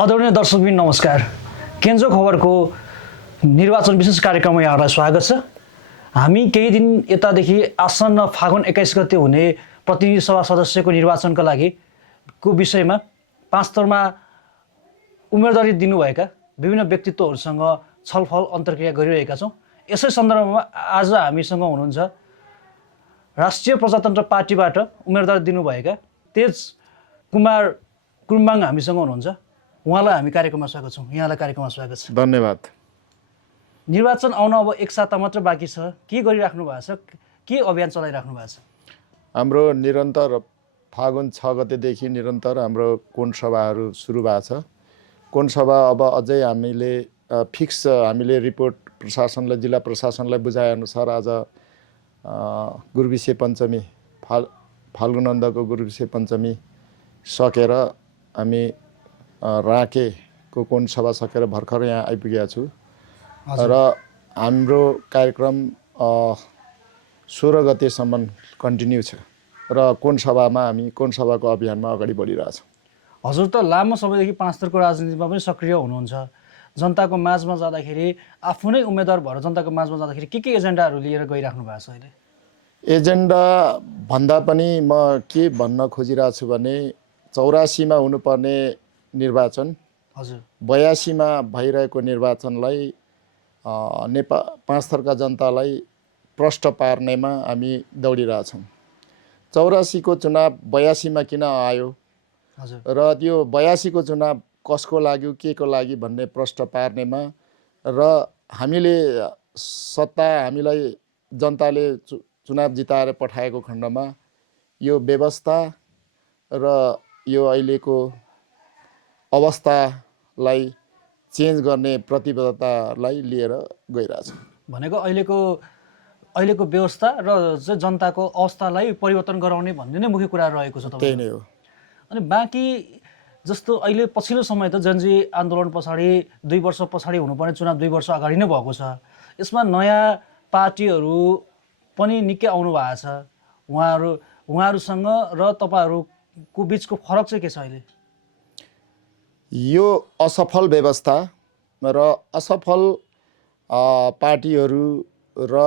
आदरणीय दर्शकबिन नमस्कार। केन्जो खबरको निर्वाचन विशेष कार्यक्रममा यहाँलाई स्वागत छ। हामी केही दिन यतादेखि आसन्न फागुन 21 गते हुने प्रतिनिधि सभा सदस्यको निर्वाचनका लागि को विषयमा पाँच स्तरमा उम्मेदवारी दिनुभएका विभिन्न व्यक्तित्वहरूसँग छलफल अन्तर्क्रिया गरिरहेका छौँ। यसै सन्दर्भमा आज हामीसँग हुनुहुन्छ राष्ट्रिय प्रजातन्त्र पार्टीबाट उम्मेदवारी दिनुभएका तेज कुमार कुर्माङ हामीसँग हुनुहुन्छ। उहाँलाई हामी कार्यक्रममा स्वागत छौँ। यहाँलाई कार्यक्रममा स्वागत छ। धन्यवाद। निर्वाचन आउन अब एक साता मात्र बाँकी छ, के गरिराख्नु भएको छ, के अभियान चलाइराख्नु भएको छ? हाम्रो निरन्तर फागुन 6 गतेदेखि निरन्तर हाम्रो कोण सभाहरू सुरु भएको छ। कोण सभा अब अझै हामीले रिपोर्ट प्रशासनलाई, जिल्ला प्रशासनलाई बुझाएअनुसार आज गुरुविषे पञ्चमी फाल्गुन नन्दको गुरुविषे पञ्चमी सकेर हामी राँकेको कोण सभा सकेर भर्खर यहाँ आइपुगेका छु र हाम्रो कार्यक्रम 16 गतेसम्म कन्टिन्यू छ र कोण सभाको अभियानमा अगाडि बढिरहेछौँ। हजुर त लामो समयदेखि पाँच स्तरको राजनीतिमा पनि सक्रिय हुनुहुन्छ। जनताको माझमा जाँदाखेरि आफू नै उम्मेदवार भएर जनताको माझमा जाँदाखेरि के एजेन्डाहरू लिएर गइराख्नु भएको छ? अहिले एजेन्डा भन्दा पनि म के भन्न खोजिरहेको छु भने 84मा हुनुपर्ने निर्वाचन, हजुर 82मा भइरहेको निर्वाचनलाई पाँच थरका जनतालाई प्रष्ट पार्नेमा हामी दौडिरहेछौँ। 84को चुनाव 82मा किन आयो हजुर र त्यो 82को चुनाव कसको लागि, के को लागि भन्ने प्रष्ट पार्नेमा र हामीलाई जनताले चुनाव जिताएर पठाएको खण्डमा यो व्यवस्था र यो अहिलेको अवस्थालाई चेन्ज गर्ने प्रतिबद्धतालाई लिएर गइरहेछ। भनेको अहिलेको व्यवस्था र चाहिँ जनताको अवस्थालाई परिवर्तन गराउने भन्ने नै मुख्य कुरा रहेको छ। त्यही नै हो। अनि बाँकी जस्तो अहिले पछिल्लो समय त जनजी आन्दोलन पछाडि 2 वर्ष पछाडि हुनुपर्ने चुनाव 2 वर्ष अगाडि नै भएको छ। यसमा नयाँ पार्टीहरू पनि निकै आउनु भएको छ। उहाँहरूसँग र तपाईँहरूको बिचको फरक चाहिँ के छ? अहिले यो असफल व्यवस्था र असफल पार्टीहरू र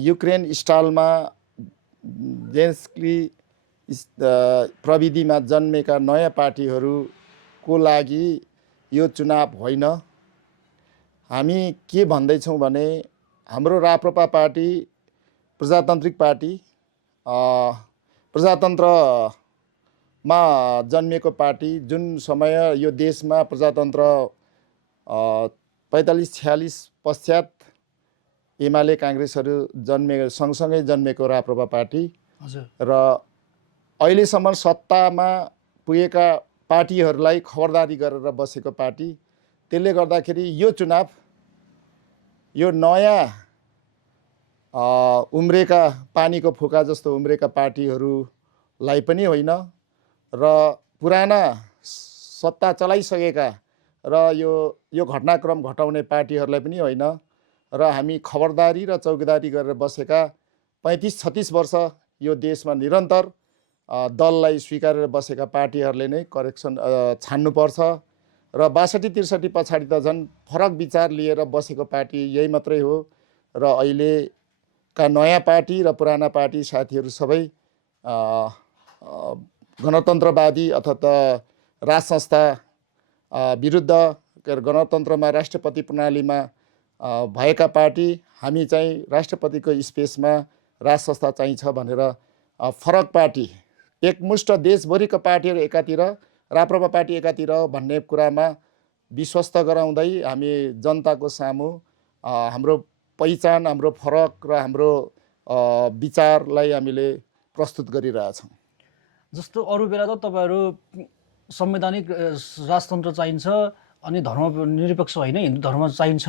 युक्रेन स्टाइलमा जेन्स्की प्रविधिमा जन्मेका नयाँ पार्टीहरूको लागि यो चुनाव होइन। हामी के भन्दैछौँ भने हाम्रो राप्रपा पार्टी प्रजातान्त्रिक पार्टी, प्रजातन्त्रमा जन्मेको पार्टी, जुन समय यो देशमा प्रजातन्त्र 45-46 पश्चात एमाले काङ्ग्रेसहरू सँगसँगै जन्मेको राप्रपा पार्टी र अहिलेसम्म सत्तामा पुगेका पार्टीहरूलाई खबरदारी गरेर बसेको पार्टी। त्यसले गर्दाखेरि यो चुनाव यो नयाँ उम्रेका पानीको फुका जस्तो उम्रेका पार्टीहरूलाई पनि होइन र पुराना सत्ता चलाइसकेका र यो घटनाक्रम घटाउने पार्टीहरूलाई पनि होइन र हामी खबरदारी र चौकीदारी गरेर बसेका 35-36 वर्ष यो देशमा निरन्तर दललाई स्वीकारेर बसेका पार्टीहरूले नै छान्नुपर्छ र 62-63 पछाडि त झन् फरक विचार लिएर बसेको पार्टी यही मात्रै हो र अहिलेका नयाँ पार्टी र पुराना पार्टी साथीहरू सबै गणतन्त्रवादी अथवा राज संस्था विरुद्ध गणतन्त्रमा राष्ट्रपति प्रणालीमा भएका पार्टी। हामी चाहिँ राष्ट्रपतिको स्पेसमा राज संस्था चाहिन्छ भनेर फरक पार्टी, एकमुष्ट देशभरिको पार्टीहरू एकातिर, राप्रपा पार्टी एकातिर भन्ने कुरामा विश्वस्त गराउँदै हामी जनताको सामु हाम्रो पहिचान, हाम्रो फरक र हाम्रो विचारलाई हामीले प्रस्तुत गरिरहेछौँ। जस्तो अरू बेला त तपाईँहरू संवैधानिक राजतन्त्र चाहिन्छ अनि धर्मनिरपेक्ष होइन, हिन्दू धर्म चाहिन्छ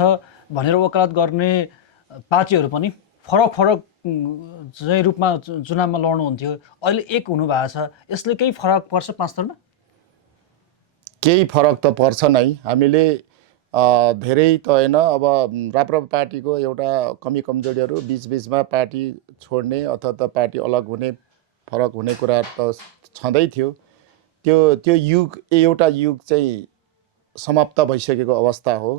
भनेर वकालत गर्ने पार्टीहरू पनि फरक चाहिँ रूपमा चुनावमा लड्नुहुन्थ्यो। अहिले एक हुनु भएको छ। यसले केही फरक पर्छ पाँच स्तरमा? केही फरक त पर्छ नै। हामीले धेरै त होइन, अब राप्रपा पार्टीको एउटा कमी कमजोरीहरू बिचबिचमा पार्टी छोड्ने अथवा पार्टी अलग हुने, फरक हुने कुरा त छँदै थियो। त्यो युग एउटा युग चाहिँ समाप्त भइसकेको अवस्था हो।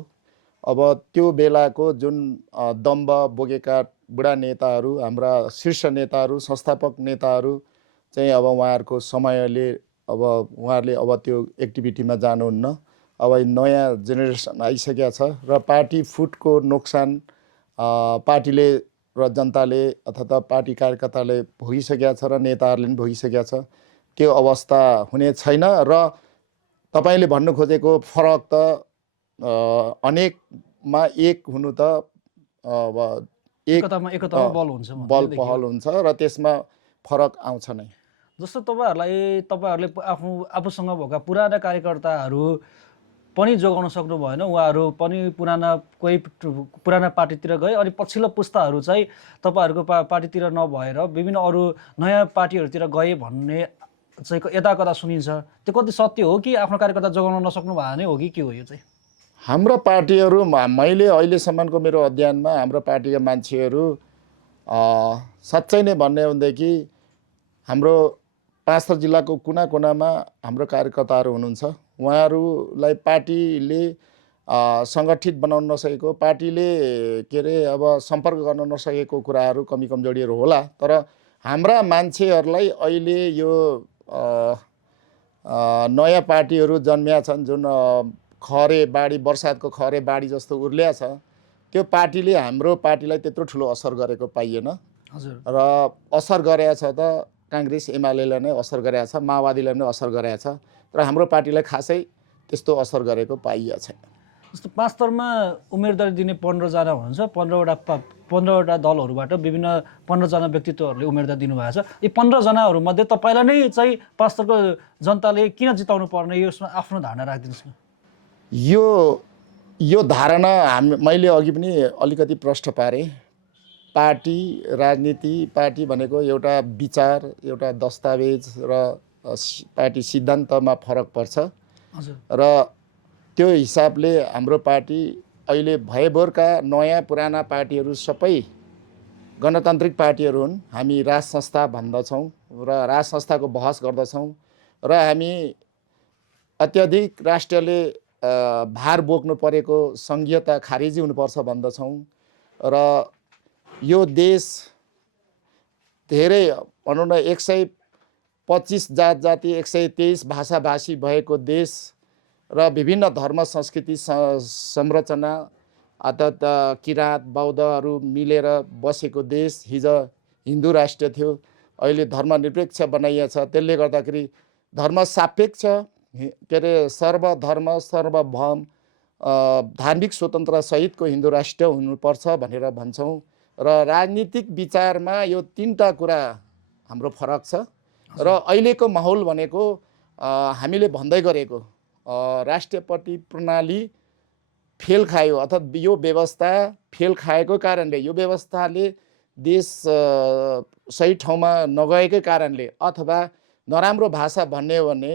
अब त्यो बेलाको जुन दम्ब बोकेका बुढा नेताहरू, हाम्रा शीर्ष नेताहरू, संस्थापक नेताहरू चाहिँ अब उहाँहरूको समयले उहाँहरूले अब त्यो एक्टिभिटीमा जानुहुन्न। अब नयाँ जेनेरेसन आइसकेको छ र पार्टी फुटको नोक्सान पार्टीले र जनताले अथवा पार्टी कार्यकर्ताले भोगिसकेको छ र नेताहरूले पनि भोगिसकेको छ। त्यो अवस्था हुने छैन र तपाईँले भन्नु खोजेको फरक त अनेकमा एक हुनु त अब एकतामा बल हुन्छ बल पहल हुन्छ र त्यसमा फरक आउँछ नै। जस्तो तपाईँहरूले आफूसँग भएका पुराना कार्यकर्ताहरू पनि जोगाउन सक्नु भएन, उहाँहरू पनि कोही पुराना पार्टीतिर गए, अनि पछिल्लो पुस्ताहरू चाहिँ तपाईँहरूको पार्टीतिर नभएर विभिन्न अरू नयाँ पार्टीहरूतिर गए भन्ने चाहिँ यता कता सुनिन्छ। त्यो कति सत्य हो कि आफ्नो कार्यकर्ता जोगाउन नसक्नु भए नै हो कि के हो यो चाहिँ? हाम्रो पार्टीहरू, मैले अहिलेसम्मको मेरो अध्ययनमा हाम्रो पार्टीका मान्छेहरू साँच्चै नै भन्ने हो भनेदेखि हाम्रो पाँचथर जिल्लाको कुना कुनामा हाम्रो कार्यकर्ताहरू हुनुहुन्छ। उहाँहरूलाई पार्टीले सङ्गठित बनाउन नसकेको, पार्टीले के अरे अब सम्पर्क गर्न नसकेको कुराहरू कमी कमजोरीहरू होला। तर हाम्रा मान्छेहरूलाई अहिले यो नयाँ पार्टीहरू जन्मिया छन्, जुन खरे बाढी, बर्सातको खरे बाढी जस्तो उर्ल्या छ, त्यो पार्टीले हाम्रो पार्टीलाई त्यत्रो ठुलो असर गरेको पाइएन। हजुर। र असर गरेछ त काङ्ग्रेस एमालेलाई नै असर गरेछ, माओवादीलाई नै असर गरेछ, तर हाम्रो पार्टीलाई खासै त्यस्तो असर गरेको पाइएको छैन। जस्तो पाँचथरमा उम्मेदवारी दिने 15 जना हुनुहुन्छ, 15वटा दलहरूबाट विभिन्न 15 जना व्यक्तित्वहरूले उम्मेदवारी दिनुभएको छ। यी 15 जनाहरूमध्ये तपाईँलाई नै चाहिँ पाँचथरको जनताले किन जिताउनु पर्ने, यसमा आफ्नो धारणा राखिदिनुहोस् न। यो धारणा मैले अघि पनि अलिकति प्रश्न पारेँ। पार्टी राजनीति, पार्टी भनेको एउटा विचार, एउटा दस्तावेज र पार्टी सिद्धान्तमा फरक पर्छ। हजुर। र त्यो हिसाबले हाम्रो पार्टी अहिले भएभरका नयाँ पुराना पार्टीहरू सबै गणतान्त्रिक पार्टीहरू हुन्। हामी राज संस्था भन्दछौँ र राज संस्थाको बहस गर्दछौँ र हामी अत्याधिक राष्ट्रले भार बोक्नु परेको सङ्घीयता खारेजी हुनुपर्छ भन्दछौँ। र यो देश धेरै भनौँ न 125 जात जाति 123 भाषाभाषी भएको देश र विभिन्न धर्म संस्कृति संरचना अर्थात् किराँत बौद्धहरू मिलेर बसेको देश। हिजो हिन्दू राष्ट्र थियो, अहिले धर्मनिरपेक्ष बनाइएको छ। त्यसले गर्दाखेरि धर्मसापेक्ष के अरे सर्वधर्म सर्वभौम धार्मिक स्वतन्त्र सहितको हिन्दू राष्ट्र हुनुपर्छ भनेर भन्छौँ। र राजनीतिक विचारमा यो तीनटा कुरा हाम्रो फरक छ। र अहिलेको माहौल भनेको हामीले भन्दै गरेको राष्ट्रपति प्रणाली फेल खायो, अर्थात् यो व्यवस्था फेल खाएको कारणले, यो व्यवस्थाले देश सही ठाउँमा नगएकै कारणले, अथवा नराम्रो भाषा भन्ने हो भने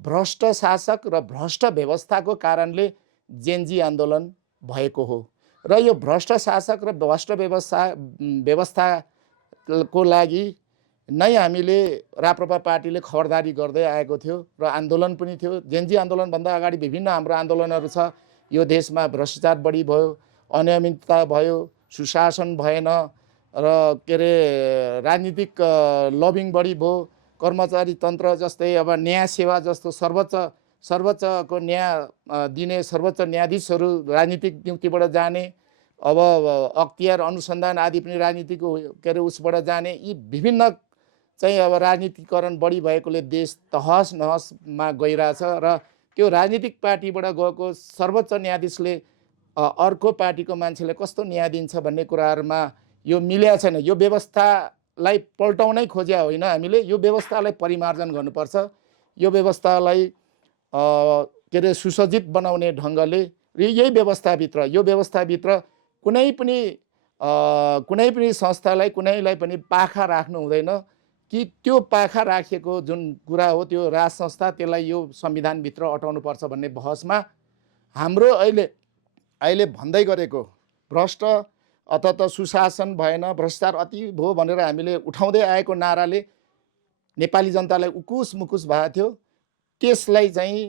भ्रष्ट शासक र भ्रष्ट व्यवस्थाको कारणले जेनजी आन्दोलन भएको हो। र यो भ्रष्ट शासक र भ्रष्ट व्यवस्थाको लागि नै हामीले राप्रपा पार्टीले खबरदारी गर्दै आएको थियो र आन्दोलन पनि थियो। जेनजी आन्दोलनभन्दा अगाडि विभिन्न हाम्रो आन्दोलनहरू छ। यो देशमा भ्रष्टाचार बढी भयो, अनियमितता भयो, सुशासन भएन र के अरे राजनीतिक लबिङ बढी भयो, कर्मचारी तन्त्र जस्तै अब न्याय सेवा जस्तो सर्वोच्चको न्याय दिने सर्वोच्च न्यायाधीशहरू राजनीतिक नियुक्तिबाट जाने, अब अख्तियार अनुसन्धान आदि पनि राजनीतिको के अरे उसबाट जाने, यी विभिन्न चाहिँ अब राजनीतिकरण बढी भएकोले देश तहस नहसमा गइरहेछ। र त्यो राजनीतिक पार्टीबाट गएको सर्वोच्च न्यायाधीशले अर्को पार्टीको मान्छेले कस्तो न्याय दिन्छ भन्ने कुराहरूमा यो मिलेको छैन। यो व्यवस्थालाई पल्टाउनै खोज्या होइन, हामीले यो व्यवस्थालाई परिमार्जन गर्नुपर्छ। यो व्यवस्थालाई के अरे सुसज्जित बनाउने ढङ्गले र यही व्यवस्थाभित्र कुनै पनि संस्थालाई कुनैलाई पनि पाखा राख्नु हुँदैन कि त्यो पाखा राखेको जुन कुरा हो त्यो राज संस्था, त्यसलाई यो संविधानभित्र अटाउनुपर्छ भन्ने बहसमा हाम्रो अहिले भन्दै गरेको भ्रष्ट अथवा सुशासन भएन, भ्रष्टाचार अति भयो भनेर हामीले उठाउँदै आएको नाराले नेपाली जनतालाई उकुस मुकुस भएको थियो। त्यसलाई चाहिँ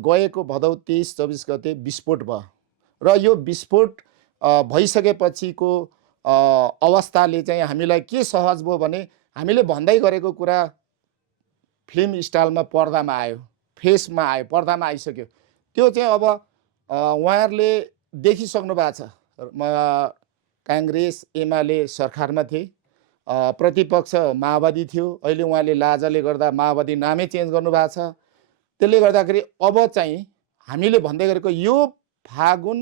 गएको भदौ 23-24 गते विस्फोट भयो र यो विस्फोट भइसकेपछिको अवस्थाले चाहिँ हामीलाई के सहज भयो भने हामीले भन्दै गरेको कुरा फिल्म स्टाइलमा पर्दामा आयो, फेसमा आयो, पर्दामा आइसक्यो। त्यो चाहिँ अब उहाँहरूले देखिसक्नु भएको छ। काङ्ग्रेस एमाले सरकारमा थिए, प्रतिपक्ष माओवादी थियो, अहिले उहाँले लाजाले गर्दा माओवादी नामै चेन्ज गर्नुभएको छ। त्यसले गर्दाखेरि अब चाहिँ हामीले भन्दै गरेको यो फागुन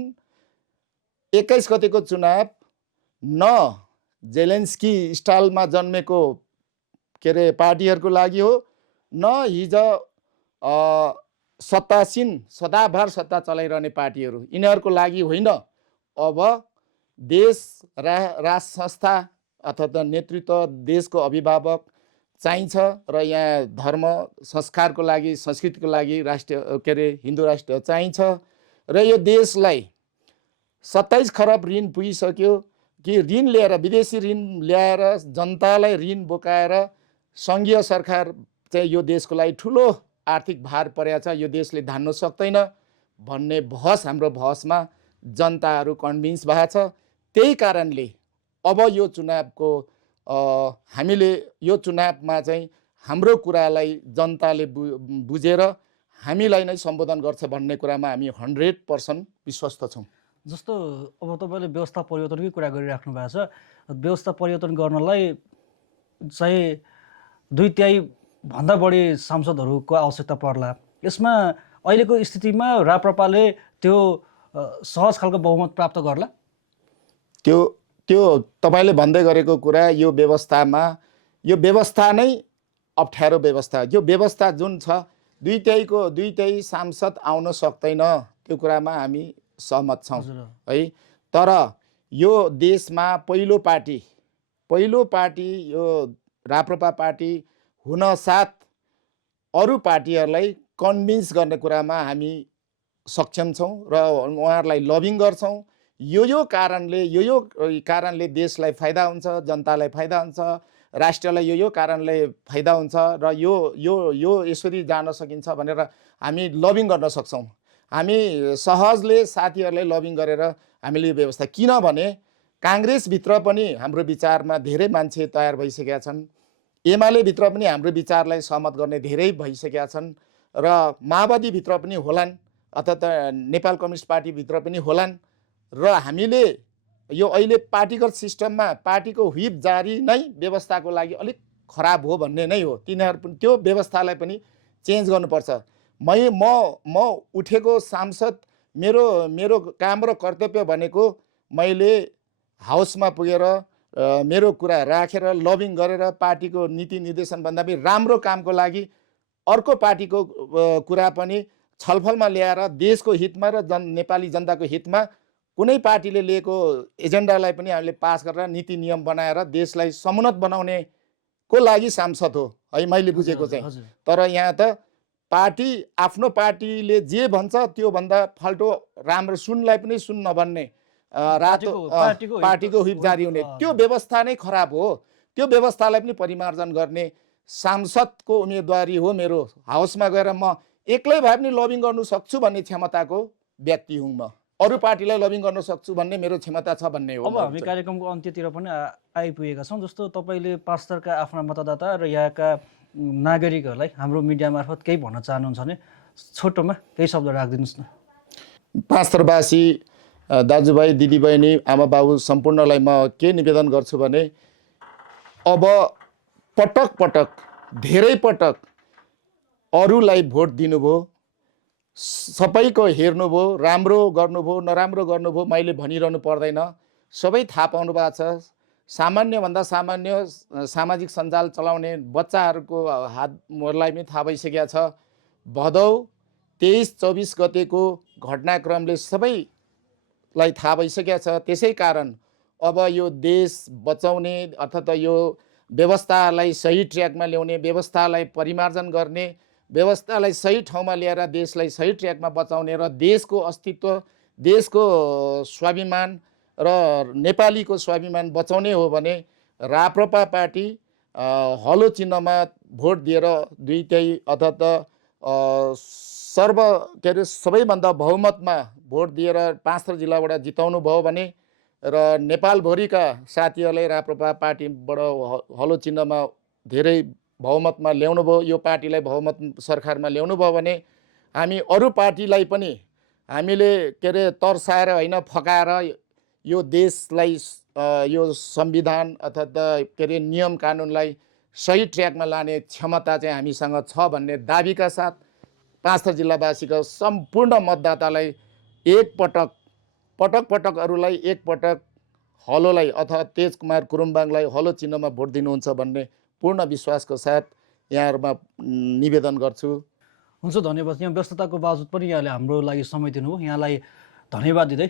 21 गतेको चुनाव न जेलेन्स्की स्टाइलमा जन्मेको के अरे पार्टीहरूको लागि हो, न हिजो सत्तासीन सदाभर सत्ता चलाइरहने पार्टीहरू यिनीहरूको लागि होइन। अब देश राष्ट्र संस्था अथवा नेतृत्व, देशको अभिभावक चाहिन्छ र यहाँ धर्म संस्कारको लागि, संस्कृतिको लागि राष्ट्रिय के अरे हिन्दू राष्ट्र चाहिन्छ र यो देशलाई 27 खरब ऋण पुगिसक्यो कि ऋण ल्याएर, विदेशी ऋण ल्याएर जनतालाई ऋण बोकाएर सङ्घीय सरकार चाहिँ यो देशको लागि ठुलो आर्थिक भार परेको छ, यो देशले धान्न सक्दैन भन्ने बहस, हाम्रो बहसमा जनताहरू कन्भिन्स भएको छ। त्यही कारणले अब यो चुनावको हामीले यो चुनावमा चाहिँ हाम्रो कुरालाई जनताले बुझेर हामीलाई नै सम्बोधन गर्छ भन्ने कुरामा हामी 100% विश्वस्त छौँ। जस्तो अब तपाईँले व्यवस्था परिवर्तनकै कुरा गरिराख्नु भएको छ, व्यवस्था परिवर्तन गर्नलाई चाहिँ 2/3 भन्दा बढी सांसदहरूको आवश्यकता पर्ला। यसमा अहिलेको स्थितिमा राप्रपाले त्यो सहज खालको बहुमत प्राप्त गर्ला? त्यो तपाईँले भन्दै गरेको कुरा, यो व्यवस्थामा, यो व्यवस्था नै अप्ठ्यारो व्यवस्था। यो व्यवस्था जुन छ 2/3 सांसद आउन सक्दैन, त्यो कुरामा हामी सहमत छौँ है। तर यो देशमा पहिलो पार्टी यो राप्रपा पार्टी हुन साथ अरू पार्टीहरूलाई कन्भिन्स गर्ने कुरामा हामी सक्षम छौँ र उहाँहरूलाई लबिङ गर्छौँ। यो कारणले देशलाई फाइदा हुन्छ, जनतालाई फाइदा हुन्छ, राष्ट्रलाई यो कारणले फाइदा हुन्छ र यो यसरी जान सकिन्छ भनेर हामी लबिङ गर्न सक्छौँ। हामी सहजले साथीहरूलाई लबिङ गरेर हामीले यो व्यवस्था, किनभने काङ्ग्रेसभित्र पनि हाम्रो विचारमा धेरै मान्छे तयार भइसकेका छन्, एमाले भित्र पनि हाम्रो विचारलाई सहमत गर्ने धेरै भइसकेका छन् र माओवादीभित्र पनि होलान् अथवा नेपाल कम्युनिस्ट पार्टीभित्र पनि होलान् र हामीले यो अहिले पार्टीगत सिस्टममा पार्टीको व्हिप जारी नै व्यवस्थाको लागि अलिक खराब हो भन्ने नै हो। तिनीहरू पनि त्यो व्यवस्थालाई पनि चेन्ज गर्नुपर्छ। म उठेको सांसद, मेरो काम र कर्तव्य भनेको मैले हाउसमा पुगेर मेरो कुरा राखेर लबिङ गरेर पार्टीको नीति निर्देशन भन्दा पनि राम्रो कामको लागि अर्को पार्टीको कुरा पनि छलफलमा ल्याएर देशको हितमा र नेपाली जनताको हितमा कुनै पार्टीले लिएको एजेन्डालाई पनि हामीले पास गरेर नीति नियम बनाएर देशलाई समुन्नत बनाउने को लागि सांसद हो है मैले बुझेको चाहिँ। तर यहाँ त पार्टी आफ्नो पार्टीले जे भन्छ त्यो भन्दा फाल्टो राम्रो सुनलाई पनि सुन नभन्ने पार्टीको व्हिप जारी हुने त्यो व्यवस्था नै खराब हो। त्यो व्यवस्थालाई पनि परिमार्जन गर्ने सांसदको उम्मेदवारी हो मेरो। हाउसमा गएर म एक्लै भए पनि लबिङ गर्नु सक्छु भन्ने क्षमताको व्यक्ति हुँ म। अरू पार्टीलाई लबिङ गर्न सक्छु भन्ने मेरो क्षमता छ भन्ने हो। अब हामी कार्यक्रमको अन्त्यतिर पनि आइपुगेका छौँ। जस्तो तपाईँले पाँचथरका आफ्ना मतदाता र यहाँका नागरिकहरूलाई हाम्रो मिडिया मार्फत केही भन्न चाहनुहुन्छ भने छोटोमा केही शब्द राखिदिनुहोस् न। पाँचथरवासी दाजुभाइ दिदीबहिनी आमा बाबु सम्पूर्णलाई म के निवेदन गर्छु भने अब पटक धेरै पटक अरूलाई भोट दिनुभयो, सबैको हेर्नुभयो, राम्रो गर्नुभयो नराम्रो गर्नुभयो मैले भनिरहनु पर्दैन, सबै थाहा पाउनु भएको छ। सामान्यभन्दा सामान्य सामाजिक सञ्जाल चलाउने बच्चाहरूको हातलाई पनि थाहा भइसकेको छ। भदौ 23-24 गतेको घटनाक्रमले सबैलाई थाहा भइसकेको छ। त्यसै कारण अब यो देश बचाउने अथवा यो व्यवस्थालाई सही ट्र्याकमा ल्याउने, व्यवस्थालाई परिमार्जन गर्ने, व्यवस्थालाई सही ठाउँमा ल्याएर देशलाई सही ट्र्याकमा बचाउने र देशको अस्तित्व, देशको स्वाभिमान र नेपालीको स्वाभिमान बचाउने हो भने राप्रपा पार्टी हलो चिन्हमा भोट दिएर 2/3 अथवा के अरे सबैभन्दा बहुमतमा भोट दिएर पाँचथर जिल्लाबाट जिताउनु भयो भने र नेपालभरिका साथीहरूले राप्रपा पार्टीबाट हलो चिन्हमा धेरै बहुमतमा ल्याउनु भयो, यो पार्टीलाई बहुमत सरकारमा ल्याउनु भयो भने हामी अरू पार्टीलाई पनि हामीले के अरे तर्साएर होइन फकाएर यो देशलाई यो संविधान अथवा के अरे नियम कानुनलाई सही ट्र्याकमा लाने क्षमता चाहिँ हामीसँग छ भन्ने दाबीका साथ पाँचथर जिल्लावासीको सम्पूर्ण मतदातालाई पटक अरूलाई एकपटक हलोलाई अथवा तेजकुमार कुरुम्बाङलाई हलो चिन्हमा भोट दिनुहुन्छ भन्ने पूर्ण विश्वासको साथ यहाँहरूमा निवेदन गर्छु। हुन्छ, धन्यवाद। यहाँ व्यस्तताको बावजुद पनि यहाँले हाम्रो लागि समय दिनुभयो, यहाँलाई धन्यवाद दिँदै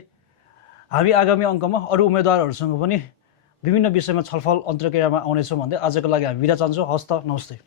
हामी आगामी अङ्कमा अरू उम्मेदवारहरूसँग पनि विभिन्न विषयमा छलफल अन्तर्क्रियामा आउनेछौँ भन्दै आजको लागि हामी बिदा चाहन्छौँ। हवस् त, नमस्ते।